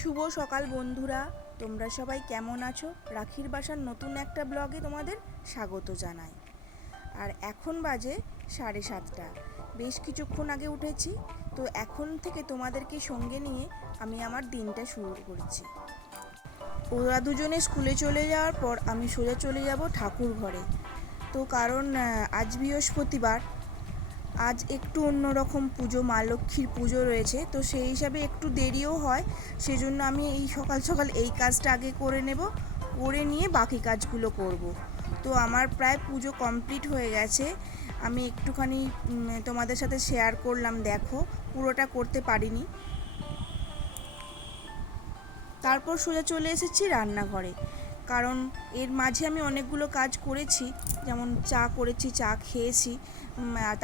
শুভ সকাল বন্ধুরা, তোমরা সবাই কেমন আছো? রাখির বাসার নতুন একটা ব্লগে তোমাদের স্বাগত জানাই। আর এখন বাজে 7:30। বেশ কিছুক্ষণ আগে উঠেছি, তো এখন থেকে তোমাদেরকে সঙ্গে নিয়ে আমি আমার দিনটা শুরু করছি। ওরা দুজনে স্কুলে চলে যাওয়ার পর আমি সোজা চলে যাব ঠাকুর ঘরে। তো কারণ আজ বৃহস্পতিবার, আজ একটু অন্যরকম পুজো, মা লক্ষ্মীর পুজো রয়েছে, তো সেই হিসাবে একটু দেরিও হয়। সেজন্য আমি এই সকাল সকাল এই কাজটা আগে করে নেব, করে নিয়ে বাকি কাজগুলো করব। তো আমার প্রায় পুজো কমপ্লিট হয়ে গেছে। আমি একটুখানি তোমাদের সাথে শেয়ার করলাম, দেখো পুরোটা করতে পারিনি। তারপর সোজা চলে এসেছি রান্নাঘরে, কারণ এর মাঝে আমি অনেকগুলো কাজ করেছি, যেমন চা করেছি, চা খেয়েছি।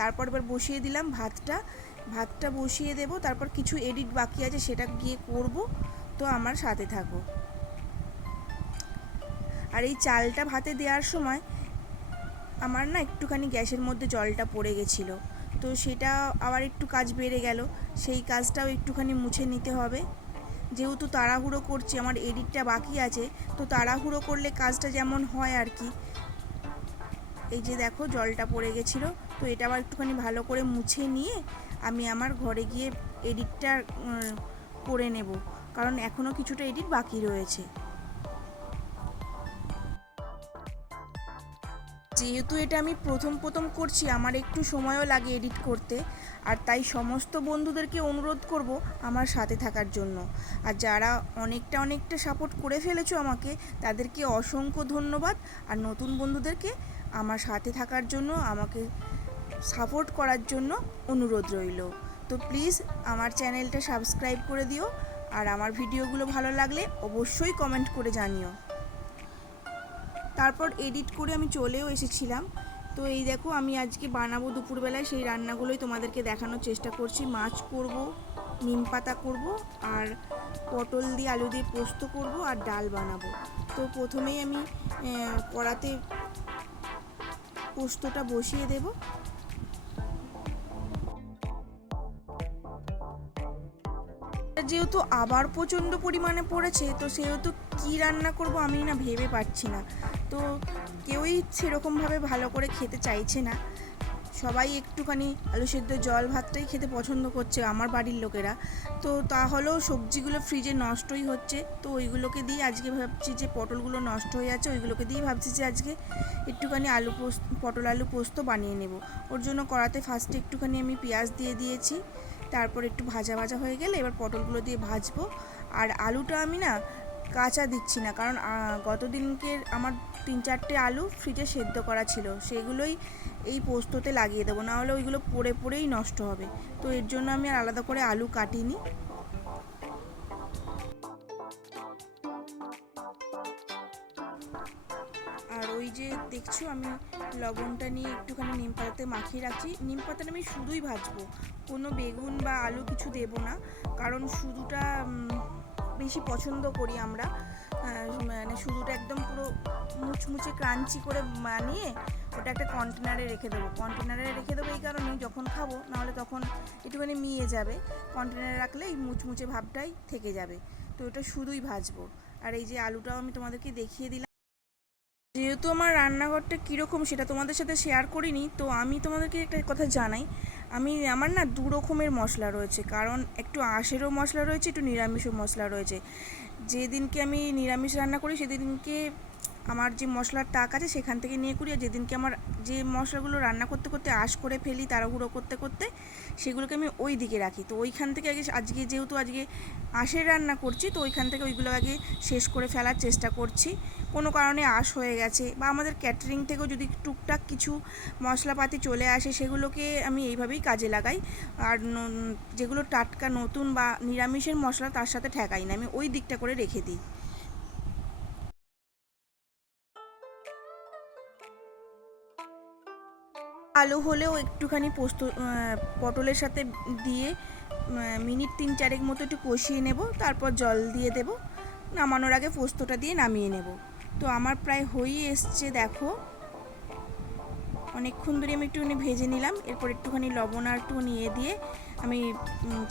তারপর এবার বসিয়ে দিলাম ভাতটা বসিয়ে দেব। তারপর কিছু এডিট বাকি আছে, সেটা গিয়ে করব। তো আমার সাথে থাকো। আর এই চালটা ভাতে দেওয়ার সময় আমার না একটুখানি গ্যাসের মধ্যে জলটা পড়ে গেছিলো, তো সেটা আবার একটু কাজ বেড়ে গেল। সেই কাজটাও একটুখানি মুছে নিতে হবে। যেহেতু তাড়াহুড়ো করছি, আমার এডিটটা বাকি আছে, তো তাড়াহুড়ো করলে কাজটা যেমন হয় আর কি। এই যে দেখো জলটা পড়ে গেছিলো, তো এটা আবার একটুখানি ভালো করে মুছে নিয়ে আমি আমার ঘরে গিয়ে এডিটটা করে নেব, কারণ এখনও কিছুটা এডিট বাকি রয়েছে। যেহেতু এটা আমি প্রথম করছি, আমার একটু সময়ও লাগে এডিট করতে, আর তাই সমস্ত বন্ধুদেরকে অনুরোধ করব আমার সাথে থাকার জন্য। আর যারা অনেকটা সাপোর্ট করে ফেলেছো আমাকে, তাদেরকে অসংখ্য ধন্যবাদ। আর নতুন বন্ধুদেরকে আমার সাথে থাকার জন্য, আমাকে সাপোর্ট করার জন্য অনুরোধ রইল। তো প্লিজ আমার চ্যানেলটা সাবস্ক্রাইব করে দিও, আর আমার ভিডিওগুলো ভালো লাগলে অবশ্যই কমেন্ট করে জানিও। তারপর এডিট করে আমি চলেও এসেছিলাম। তো এই দেখো আমি আজকে বানাবো দুপুরবেলায় সেই রান্নাগুলোই তোমাদেরকে দেখানোর চেষ্টা করছি। মাছ করব, নিম পাতা করব, আর পটল দিয়ে আলু দিয়ে পোস্ত করব, আর ডাল বানাবো। তো প্রথমেই আমি কড়াতে পোস্তটা বসিয়ে দেব। যেহেতু আবার প্রচণ্ড পরিমাণে পড়েছে, তো সেহেতু কী রান্না করব আমি না ভেবে পাচ্ছি না। তো কেউই সেরকমভাবে ভালো করে খেতে চাইছে না, সবাই একটুখানি আলু সেদ্ধ জল ভাতটাই খেতে পছন্দ করছে আমার বাড়ির লোকেরা। তো তাহলেও সবজিগুলো ফ্রিজে নষ্টই হচ্ছে, তো ওইগুলোকে দিয়ে আজকে ভাবছি যে পটলগুলো নষ্ট হয়ে যাচ্ছে, ওইগুলোকে দিয়ে ভাবছি যে আজকে একটুখানি পটল আলু পোস্ত বানিয়ে নেব। ওর জন্য কড়াতে ফার্স্টে একটুখানি আমি পেঁয়াজ দিয়ে দিয়েছি। তারপর একটু ভাজা হয়ে গেলে এবার পটলগুলো দিয়ে ভাজবো। আর আলুটা আমি না কাঁচা দিচ্ছি না, কারণ গত দিনকে আমার 3-4টে আলু ফ্রিজে সেদ্ধ করা ছিল, সেগুলোই এই পোস্ততে লাগিয়ে দেবো, নাহলে ওইগুলো পড়েই নষ্ট হবে। তো এর জন্য আমি আর আলাদা করে আলু কাটিনি। আর ওই যে দেখছো আমি লবণটা নিয়ে একটুখানি নিম পাতাতে মাখিয়ে রাখছি। নিম পাতাটা আমি শুধুই ভাজবো, কোনো বেগুন বা আলু কিছু দেবো না, কারণ শুধুটা বেশি পছন্দ করি আমরা। মানে শুধুটা একদম পুরো মুচমুচে ক্রাঞ্চি করে বানিয়ে ওটা একটা কন্টেনারে রেখে দেবো। এই কারণে যখন খাবো, নাহলে তখন একটুখানি মিয়ে যাবে। কন্টেনারে রাখলে এই মুচমুচে ভাবটাই থেকে যাবে। তো ওটা শুধুই ভাজবো। আর এই যে আলুটাও আমি তোমাদেরকে দেখিয়ে দিলাম। যেহেতু আমার রান্নাঘরটা কীরকম সেটা তোমাদের সাথে শেয়ার করিনি, তো আমি তোমাদেরকে একটা কথা জানাই। আমার না 2 রকমের মশলা রয়েছে, কারণ একটু আঁশেরও মশলা রয়েছে, একটু নিরামিষও মশলা রয়েছে। যেদিনকে আমি নিরামিষ রান্না করি সেদিনকে আমার যে মশলার টাক আছে সেখান থেকে নিয়ে করি, আর যেদিনকে আমার যে মশলাগুলো রান্না করতে আঁশ করে ফেলি তাড়াহুড়ো করতে সেগুলোকে আমি ওই দিকে রাখি। তো ওইখান থেকে আজকে যেহেতু আজকে আঁশের রান্না করছি, তো ওইখান থেকে ওইগুলো আগে শেষ করে ফেলার চেষ্টা করছি। কোনো কারণে আঁশ হয়ে গেছে, বা আমাদের ক্যাটারিং থেকেও যদি টুকটাক কিছু মশলাপাতি চলে আসে, সেগুলোকে আমি এইভাবেই কাজে লাগাই। আর যেগুলো টাটকা নতুন বা নিরামিষের মশলা তার সাথে ঠেকাই না, আমি ওই দিকটা করে রেখে দিই। আলু হলেও একটুখানি পোস্ত পটলের সাথে দিয়ে মিনিট 3-4 মতো একটু কষিয়ে নেব, তারপর জল দিয়ে দেব। নামানোর আগে পোস্তটা দিয়ে নামিয়ে নেব। তো আমার প্রায় হয়েই এসছে দেখো। অনেকক্ষণ ধরে আমি একটুখানি ভেজে নিলাম। এরপর একটুখানি লবণ আর একটুখানি দিয়ে আমি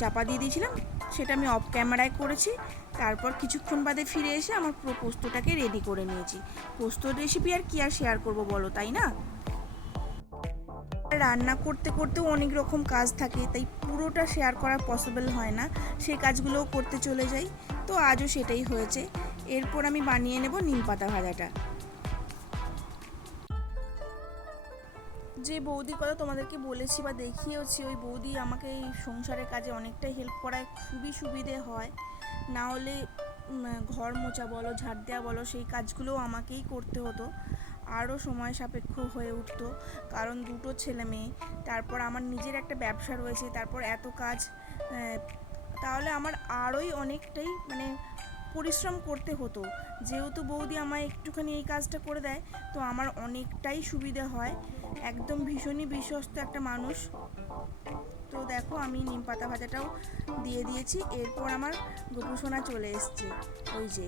চাপা দিয়ে দিয়েছিলাম, সেটা আমি অফ ক্যামেরায় করেছি। তারপর কিছুক্ষণ বাদে ফিরে এসে আমার পুরো পোস্তটাকে রেডি করে নিয়েছি। পোস্তর রেসিপি আর কি আর শেয়ার করব বলো, তাই না? রান্না করতে করতেও অনেক রকম কাজ থাকে, তাই পুরোটা শেয়ার করা পসিবল হয় না, সেই কাজগুলোও করতে চলে যাই। তো আজও সেটাই হয়েছে। এরপর আমি বানিয়ে নেব নিম পাতা ভাজাটা। যে বৌদির কথা তোমাদেরকে বলেছি বা দেখিয়েওছি, ওই বৌদি আমাকে এই সংসারের কাজে অনেকটাই হেল্প করায়, খুবই সুবিধে হয়। না হলে ঘর মোছা বলো, ঝাড় দেওয়া বলো, সেই কাজগুলোও আমাকেই করতে হতো, আরও সময় সাপেক্ষ হয়ে উঠতো। কারণ দুটো ছেলে মেয়ে, তারপর আমার নিজের একটা ব্যবসা রয়েছে, তারপর এত কাজ, তাহলে আমার আরোই অনেকটাই পরিশ্রম করতে হতো। যেহেতু বৌদি আমায় একটুখানি এই কাজটা করে দেয়, তো আমার অনেকটাই সুবিধে হয়। একদম ভীষণই বিশ্বস্ত একটা মানুষ। তো দেখো আমি নিম পাতা ভাজাটাও দিয়ে দিয়েছি। এরপর আমার গোপুসোনা চলে এসছে, ওই যে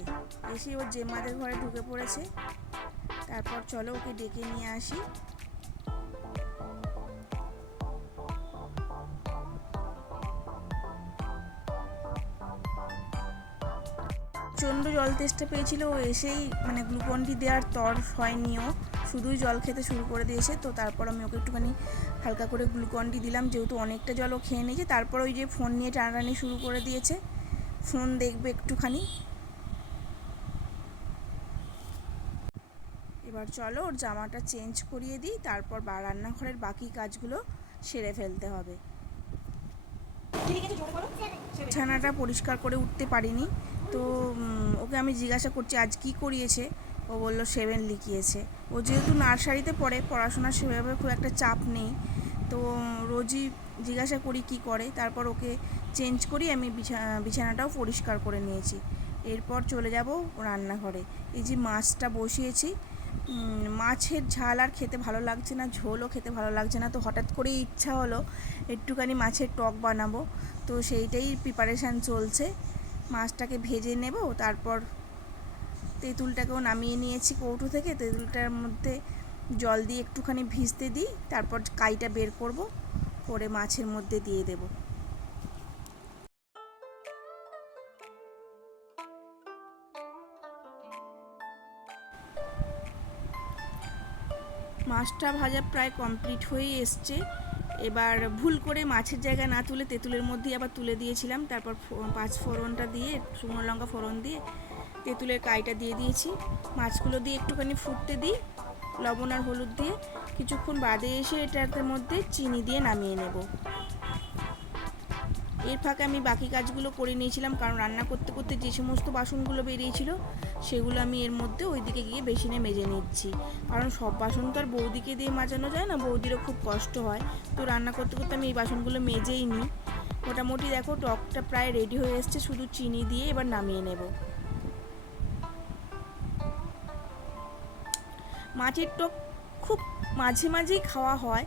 এসে ওর জেম্মাদের ঘরে ঢুকে পড়েছে। তারপর চলো ওকে ডেকে নিয়ে আসি। প্রচণ্ড জল তেষ্টা পেয়েছিল, ও এসেই গ্লুকন ডি দেওয়ার তর হয়নিও, শুধুই জল খেতে শুরু করে দিয়েছে। তো তারপর আমি ওকে একটুখানি হালকা করে গ্লুকন ডি দিলাম, যেহেতু অনেকটা জল ও খেয়ে নিয়েছে। তারপর ওই যে ফোন নিয়ে টানাটানি শুরু করে দিয়েছে, ফোন দেখবে একটুখানি। এবার চলো ওর জামাটা চেঞ্জ করিয়ে দিই, তারপর রান্নাঘরের বাকি কাজগুলো সেরে ফেলতে হবে। বিছানাটা পরিষ্কার করে উঠতে পারিনি, তো ওকে আমি জিজ্ঞাসা করছি আজ কি করিয়েছে। ও বললো 7 লিখিয়েছে। ও যেহেতু নার্সারিতে পড়ে, পড়াশোনার সেভাবে খুব একটা চাপ নেই, তো রোজই জিজ্ঞাসা করি কি করে। তারপর ওকে চেঞ্জ করি, আমি বিছানাটাও পরিষ্কার করে নিয়েছি। এরপর চলে যাব রান্নাঘরে। এই যে মাছটা বসিয়েছি, মাছের ঝাল আর খেতে ভালো লাগছে না, ঝোলও খেতে ভালো লাগছে না, তো হঠাৎ করেই ইচ্ছা হলো একটুখানি মাছের টক বানাবো। তো সেইটাই প্রিপারেশান চলছে। মাছটাকে ভেজে নেব, তারপর তেঁতুলটাকেও নামিয়ে নিয়েছি কৌটো থেকে। তেঁতুলটার মধ্যে জল দিয়ে একটুখানি ভিজতে দিই, তারপর কাইটা বের করব, করে মাছের মধ্যে দিয়ে দেব। মাছটা ভাজা প্রায় কমপ্লিট হয়েই এসছে। এবার ভুল করে মাছের জায়গায় না তুলে তেঁতুলের মধ্যেই আবার তুলে দিয়েছিলাম। তারপর 5 ফোড়নটা দিয়ে, শুকনো লঙ্কা ফোড়ন দিয়ে তেঁতুলের কাইটা দিয়ে দিয়েছি। মাছগুলো দিয়ে একটুখানি ফুটতে দিই, লবণ আর হলুদ দিয়ে। কিছুক্ষণ বাদে এসে এটার মধ্যে চিনি দিয়ে নামিয়ে নেব। এর ফাঁকে আমি বাকি কাজগুলো করে নিয়েছিলাম, কারণ রান্না করতে করতে যে সমস্ত বাসনগুলো বেরিয়েছিল সেগুলো আমি এর মধ্যে ওইদিকে গিয়ে বেসিনে মেজে নিচ্ছি। কারণ সব বাসন তো আর বৌদিকে দিয়ে মাজানো যায় না, বৌদিরও খুব কষ্ট হয়। তো রান্না করতে করতে আমি এই বাসনগুলো মেজেই নিই। মোটামুটি দেখো টকটা প্রায় রেডি হয়ে এসছে, শুধু চিনি দিয়ে এবার নামিয়ে নেব। মাছের টক খুব মাঝে মাঝেই খাওয়া হয়,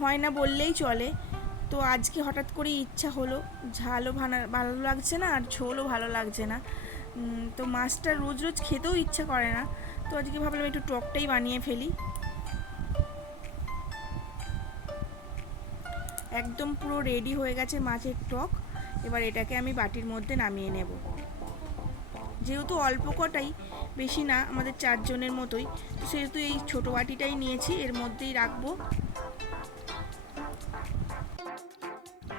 হয় না বললেই চলে। তো আজকে হঠাৎ করে ইচ্ছা হলো, ঝালও ভালো লাগছে না আর ঝোলও ভালো লাগছে না, তো মাছটা রোজ রোজ খেতেও ইচ্ছা করে না। তো আজকে ভাবলাম একটু টকটাই বানিয়ে ফেলি। একদম পুরো রেডি হয়ে গেছে মাছের টক। এবার এটাকে আমি বাটির মধ্যে নামিয়ে নেব। যেহেতু অল্প কটাই, বেশি না, আমাদের 4 জনের মতোই, তো সেহেতু এই ছোটো বাটিটাই নিয়েছি, এর মধ্যেই রাখবো।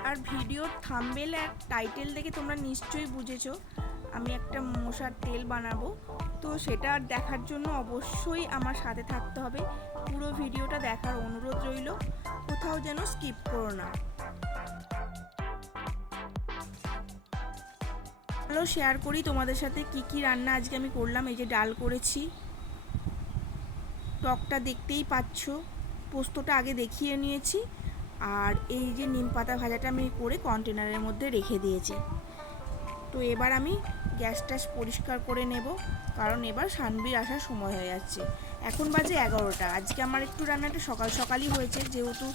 আর ভিডিওর থাম্বনেল আর টাইটেল দেখে তোমরা নিশ্চয়ই বুঝেছো আমি একটা মশার তেল বানাবো। তো সেটা দেখার জন্য অবশ্যই আমার সাথে থাকতে হবে, পুরো ভিডিওটা দেখার অনুরোধ রইল, কোথাও যেন স্কিপ করো না। চলো শেয়ার করি তোমাদের সাথে কি কি রান্না আজকে আমি করলাম। এই যে ডাল করেছি, টকটা দেখতেই পাচ্ছ, পোস্তটা আগে দেখিয়ে নিয়েছি, আর এই যে নিম পাতা ভাজাটা আমি করে কন্টেনারের মধ্যে রেখে দিয়েছি। তো এবার আমি গ্যাসটা পরিষ্কার করে নেব, কারণ এবার সানবীর আসার সময় হয়ে যাচ্ছে। এখন বাজে 11টা। আজকে আমার একটু রান্নাটা সকাল সকালই হয়েছে, যেহেতু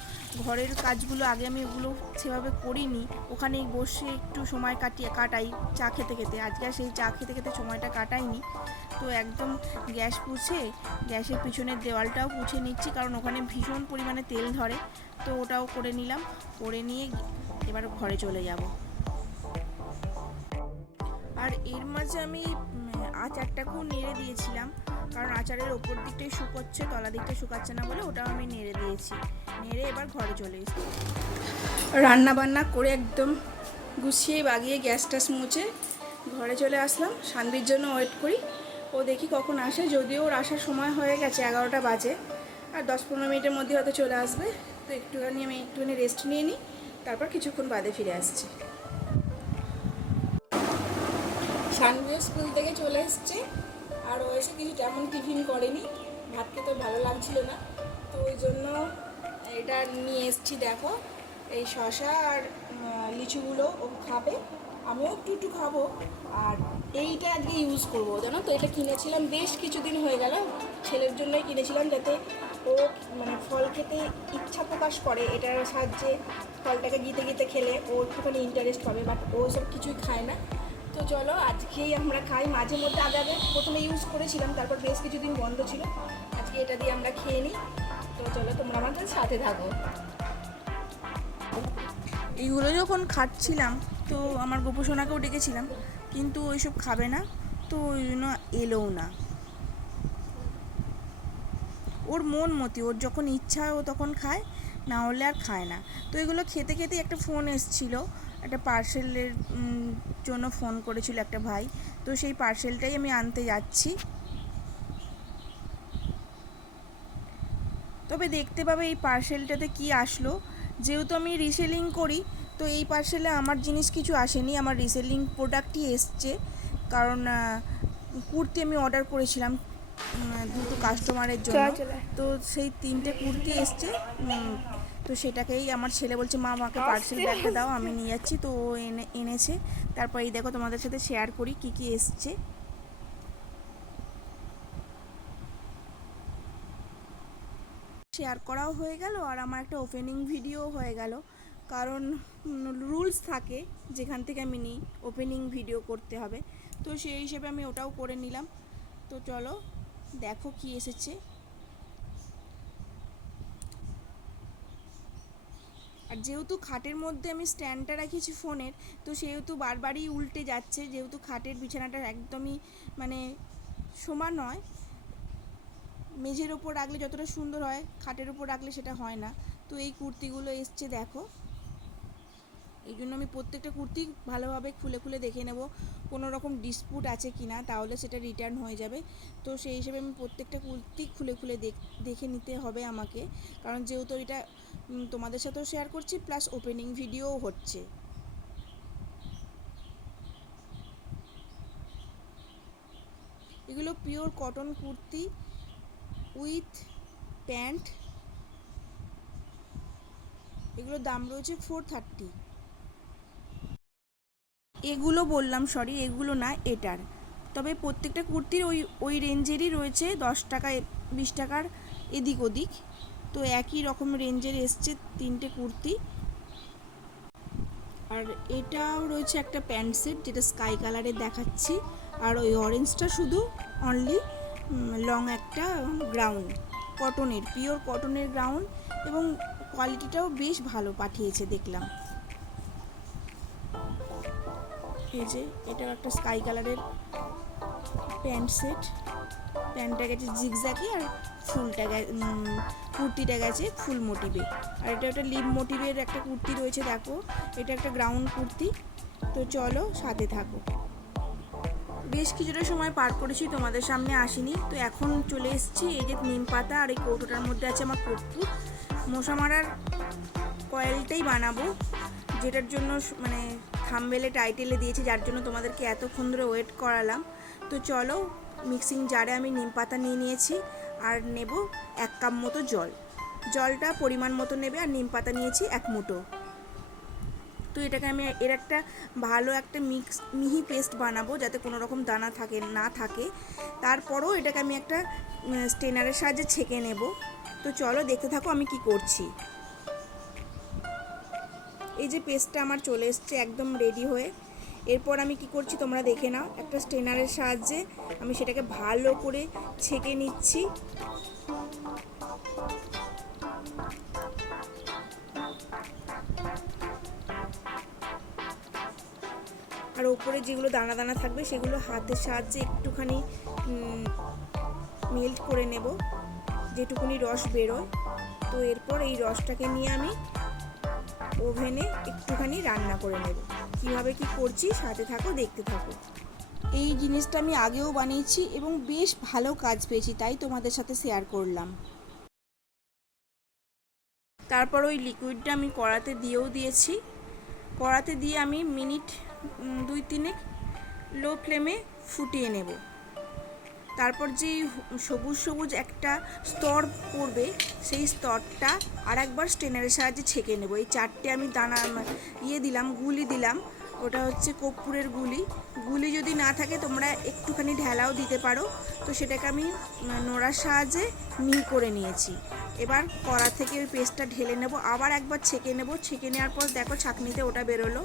ঘরের কাজগুলো আগে আমি ওগুলো সেভাবে করিনি, ওখানেই বসে একটু সময় কাটাই চা খেতে খেতে। আজকে আর সেই চা খেতে খেতে সময়টা কাটাইনি, তো একদম গ্যাস পুছে গ্যাসের পিছনের দেওয়ালটাও পুছে নিচ্ছি, কারণ ওখানে ভীষণ পরিমাণে তেল ধরে। তো ওটাও করে নিলাম, করে নিয়ে এবার ঘরে চলে যাব। আর এর মাঝে আমি আচারটাকেও নেড়ে দিয়েছিলাম, কারণ আচারের ওপর দিকটাই শুকোচ্ছে, তলা দিকটা শুকাচ্ছে না বলে ওটাও আমি নেড়ে দিয়েছি। নেড়ে এবার ঘরে চলে এসেছি। রান্না বান্না করে একদম গুছিয়ে বাগিয়ে গ্যাস ট্যাস মুছে ঘরে চলে আসলাম। শান্তির জন্য ওয়েট করি, ও দেখি কখন আসে। যদিও ওর আসার সময় হয়ে গেছে, 11টা বাজে, আর 10-15 মিনিটের মধ্যে হয়তো চলে আসবে। তো আমি একটুখানি রেস্ট নিয়ে নিই, তারপর কিছুক্ষণ বাদে ফিরে আসছি। শানভিও স্কুল থেকে চলে এসছে, আর ও এসে কিছু তেমন টিফিন করেনি, ভাত খেতে ভালো লাগছিল না, তো ওই জন্য এটা নিয়ে এসছি। দেখো এই শসা আর লিচুগুলো ও খাবে, আমিও একটু একটু খাবো। আর এইটা আজকে ইউজ করবো, জানো তো, এটা কিনেছিলাম বেশ কিছুদিন হয়ে গেল, ছেলের জন্যই কিনেছিলাম, যাতে ও মানে ফল খেতে ইচ্ছা প্রকাশ করে। এটার সাহায্যে ফলটাকে গিতে গিতে খেলে ও একটুখানি ইন্টারেস্ট পাবে, বাট ও সব কিছুই খায় না। তো চলো আজকেই আমরা খাই। মাঝে মধ্যে আগে প্রথমে ইউজ করেছিলাম, তারপর বেশ কিছুদিন বন্ধ ছিল, আজকে এটা দিয়ে আমরা খেয়ে নিই। তো চলো তোমরা আমাদের সাথে থাকো। এইগুলো যখন খাচ্ছিলাম তো আমার গোপসোনাকেও ডেকেছিলাম, কিন্তু ওইসব খাবে না, তো ওই জন্য এলোও না। ওর মন মতি, ওর যখন ইচ্ছা হয় ও তখন খায়, না হলে আর খায় না। তো এগুলো খেতে খেতে একটা ফোন এসেছিল, একটা পার্সেলের জন্য ফোন করেছিল একটা ভাই, তো সেই পার্সেলটাই আমি আনতে যাচ্ছি। তবে দেখতে পাবে এই পার্সেলটাতে কি আসলো। যেহেতু আমি রিসেলিং করি, তো এই পার্সেলে আমার জিনিস কিছু আসেনি, আমার রিসেলিং প্রোডাক্টই এসছে। কারণ কুর্তি আমি অর্ডার করেছিলাম দুটো কাস্টমারের জন্য, তো সেই 3টে কুর্তি এসছে। তো সেটাকেই আমার ছেলে বলছে, মা আমাকে পার্সেল ব্যাগটা দাও, আমি নিয়ে যাচ্ছি। তো ও এনেছে। তারপর এই দেখো তোমাদের সাথে শেয়ার করি কি কি এসছে। শেয়ার করাও হয়ে গেল, আর আমার একটা ওপেনিং ভিডিও হয়ে গেল, কারণ রুলস থাকে যেখান থেকে আমি নিই, ওপেনিং ভিডিও করতে হবে। তো সেই হিসেবে আমি ওটাও করে নিলাম। তো চলো দেখো কি এসেছে। আর যেহেতু খাটের মধ্যে আমি স্ট্যান্ডটা রাখিয়েছি ফোনের, তো সেহেতু বারবারই উল্টে যাচ্ছে, যেহেতু খাটের বিছানাটা একদমই মানে সমান নয়। মেঝের ওপর রাখলে যতটা সুন্দর হয়, খাটের ওপর রাখলে সেটা হয় না। তো এই কুর্তিগুলো এসছে দেখো, এই জন্য আমি প্রত্যেকটা কুর্তি ভালোভাবে খুলে খুলে দেখে নেব কোনো রকম ডিসপুট আছে কি না, তাহলে সেটা রিটার্ন হয়ে যাবে। তো সেই হিসেবে আমি প্রত্যেকটা কুর্তি খুলে খুলে দেখে নিতে হবে আমাকে, কারণ যেহেতু এটা তোমাদের সাথেও শেয়ার করছি, প্লাস ওপেনিং ভিডিওও হচ্ছে। এগুলো pure cotton kurti with pant, এগুলোর দাম রয়েছে 430। এগুলো বললাম, সরি এগুলো না, এটার। তবে প্রত্যেকটা কুর্তির ওই রেঞ্জেরই রয়েছে, 10 টাকা 20 টাকার এদিক ওদিক। তো একই রকম রেঞ্জের এসছে 3টে কুর্তি। আর এটাও রয়েছে একটা প্যান্ট সেট, যেটা স্কাই কালারের দেখাচ্ছি। আর ওই অরেঞ্জটা শুধু অনলি লং একটা গ্রাউন্ড, কটনের, পিওর কটনের গ্রাউন্ড, এবং কোয়ালিটিটাও বেশ ভালো পাঠিয়েছে দেখলাম। এই যে এটাও একটা স্কাই কালারের প্যান্ট সেট, প্যান্টটা গেছে জিগজ্যাগে, আর ফুলটা কুর্তিটা গেছে ফুল মোটিভে। আর এটা একটা লিভ মোটিভের একটা কুর্তি রয়েছে দেখো, এটা একটা গ্রাউন্ড কুর্তি। তো চলো সাথে থাকো। বেশ কিছুটা সময় পার করেছি, তোমাদের সামনে আসিনি, তো এখন চলে এসেছি। এই যে নিম পাতা, আর এই কৌটোটার মধ্যে আছে আমার কর্পূর। মশা মারার কয়েলটাই বানাবো, যেটার জন্য মানে থাম্বনেলে টাইটেলে দিয়েছি, যার জন্য তোমাদেরকে এতক্ষণ ধরে ওয়েট করালাম। তো চলো মিক্সিং জারে আমি নিম পাতা নিয়ে নিয়েছি, আর নেব 1 কাপ মতো জল। জলটা পরিমাণ মতো নেবে, আর নিম পাতা নিয়েছি 1 মুঠো। তো এটাকে আমি এর একটা ভালো একটা মিহি পেস্ট বানাবো, যাতে কোনো রকম দানা না থাকে। তারপরও এটাকে আমি একটা স্টেনারের সাহায্যে ছেঁকে নেব। তো চলো দেখতে থাকো আমি কি করছি। এই যে পেস্টটা আমার চলে এসছে একদম রেডি হয়ে। এরপর আমি কি করছি তোমরা দেখে নাও, একটা স্ট্রেনারের সাহায্যে আমি সেটাকে ভালো করে ছেঁকে নিচ্ছি। আর ওপরে যেগুলো দানা দানা থাকবে সেগুলো হাতের সাহায্যে একটুখানি মেল্ট করে নেব, যেটুকুনি রস বেরোয়। তো এরপর এই রসটাকে নিয়ে আমি ওভেনে একটুখানি রান্না করে নেব। কীভাবে কি করছি সাথে থাকো, দেখতে থাকো। এই জিনিসটা আমি আগেও বানিয়েছি এবং বেশ ভালো কাজ পেয়েছি, তাই তোমাদের সাথে শেয়ার করলাম। তারপর ওই লিকুইডটা আমি কড়াতে দিয়েও দিয়েছি। কড়াতে দিয়ে আমি মিনিট 2-3 লো ফ্লেমে ফুটিয়ে নেব। তারপর যে সবুজ সবুজ একটা স্তর পড়বে, সেই স্তরটা আর একবার স্ট্রেনারের সাহায্যে ছেঁকে নেব। এই 4টে আমি দানা দিলাম, গুলি দিলাম, ওটা হচ্ছে কর্পূরের গুলি। গুলি যদি না থাকে তোমরা একটুখানি ঢেলাও দিতে পারো। তো সেটাকে আমি নোড়ার সাহায্যে মিহি করে নিয়েছি। এবার কড়া থেকে ওই পেস্টটা ঢেলে নেব, আবার একবার ছেঁকে নেব। ছেঁকে নেওয়ার পর দেখো ছাঁকনিতে ওটা বেরোলো।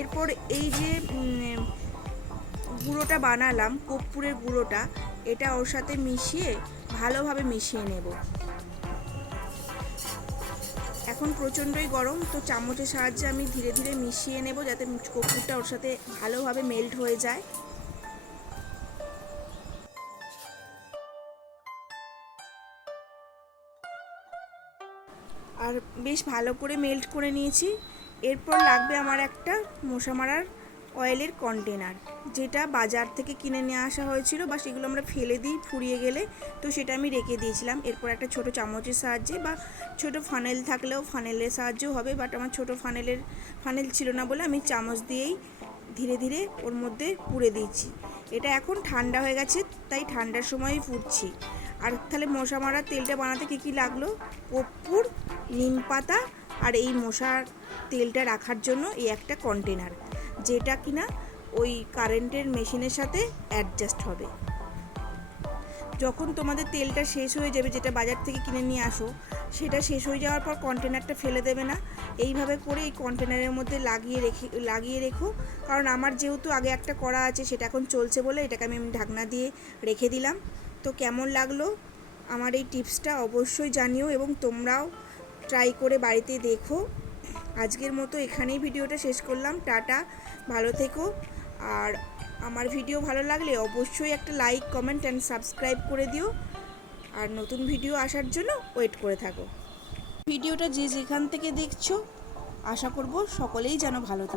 এরপর এই যে গুঁড়োটা বানালাম, কর্পূরের গুঁড়োটা, এটা ওর সাথে মিশিয়ে ভালোভাবে মিশিয়ে নেব। এখন প্রচণ্ডই গরম, তো চামচের সাহায্যে আমি ধীরে ধীরে মিশিয়ে নেব যাতে কর্পূরটা ওর সাথে ভালোভাবে মেল্ট হয়ে যায়। আর বেশ ভালো করে মেল্ট করে নিয়েছি। এরপর লাগবে আমার একটা মশা মারার অয়েলের কন্টেনার, যেটা বাজার থেকে কিনে নিয়ে আসা হয়েছিল, বা সেগুলো আমরা ফেলে দিই ফুরিয়ে গেলে, তো সেটা আমি রেখে দিয়েছিলাম। এরপর একটা ছোট চামচের সাহায্যে বা ছোট ফানেল থাকলেও ফানেলের সাহায্যেও হবে, বাট আমার ছোট ফানেল ছিল না বলে আমি চামচ দিয়েই ধীরে ধীরে ওর মধ্যে পুরে দিয়েছি। এটা এখন ঠান্ডা হয়ে গেছে, তাই ঠান্ডার সময়ই ফুটছি। আর তাহলে মশা মারার তেলটা বানাতে কী কী লাগলো? কর্পূর, নিম পাতা, আর এই মশার তেলটা রাখার জন্য এই একটা কন্টেনার, যেটা কিনা ওই কারেন্টের মেশিনের সাথে অ্যাডজাস্ট হবে। যখন তোমাদের তেলটা শেষ হয়ে যাবে, যেটা বাজার থেকে কিনে নিয়ে আসো, সেটা শেষ হয়ে যাওয়ার পর কন্টেনারটা ফেলে দেবে না। এইভাবে করে এই কন্টেনারের মধ্যে লাগিয়ে রেখো। কারণ আমার যেহেতু আগে একটা করা আছে, সেটা এখন চলছে বলে এটাকে আমি ঢাকনা দিয়ে রেখে দিলাম। তো কেমন লাগলো আমার এই টিপসটা অবশ্যই জানিও, এবং তোমরাও ট্রাই করে বাড়িতে দেখো। আজকের মতো এখানেই ভিডিওটা শেষ করলাম। টাটা, ভালো থেকো। আর আমার ভিডিও ভালো লাগলে অবশ্যই একটা লাইক, কমেন্ট অ্যান্ড সাবস্ক্রাইব করে দিও। আর নতুন ভিডিও আসার জন্য ওয়েট করে থাকো। ভিডিওটা যে যেখান থেকে দেখছো, আশা করব সকলেই যেন ভালো থাকে।